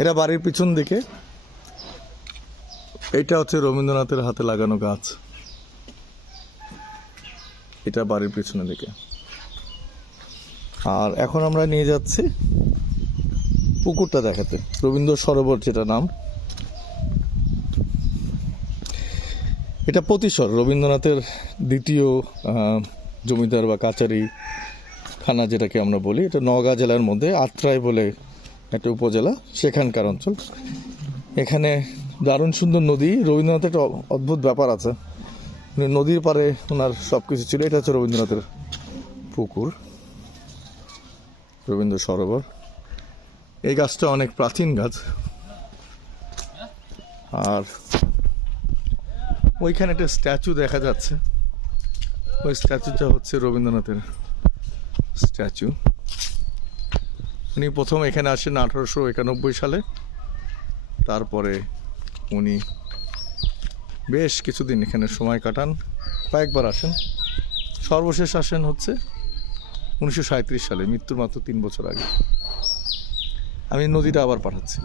এটা বাড়ির পিছন দিকে। এটা হচ্ছে রবীন্দ্রনাথের হাতে লাগানো গাছ। এটা বাড়ির পিছনের দিকে। আর এখন আমরা নিয়ে যাচ্ছি পুকুরটা দেখাতে, রবীন্দ্র সরোবর যেটা নাম। এটা প্রতিশর, রবীন্দ্রনাথের দ্বিতীয় জমিদার বা কাচারি খানা যেটাকে আমরা বলি। এটা নওগাঁ জেলার মধ্যে আত্রাই বলে একটা উপজেলা, সেখানকার অঞ্চল। এখানে দারুণ সুন্দর নদী। রবীন্দ্রনাথের একটা অদ্ভুত ব্যাপার আছে, নদীর পাড়ে ওনার সব কিছু ছিল। এটা হচ্ছে রবীন্দ্রনাথের পুকুর, রবীন্দ্র সরোবর। এই গাছটা অনেক প্রাচীন গাছ। আর ওইখানে একটা স্ট্যাচু দেখা যাচ্ছে, ওই স্ট্যাচুটা হচ্ছে রবীন্দ্রনাথের স্ট্যাচু। উনি প্রথম এখানে আসেন 1891 সালে। তারপরে উনি বেশ কিছুদিন এখানে সময় কাটান, কয়েকবার আসেন। সর্বশেষ আসেন হচ্ছে 1937 সালে, মৃত্যুর মাত্র 3 বছর আগে। আমি নদীটা আবার পাঠাচ্ছি।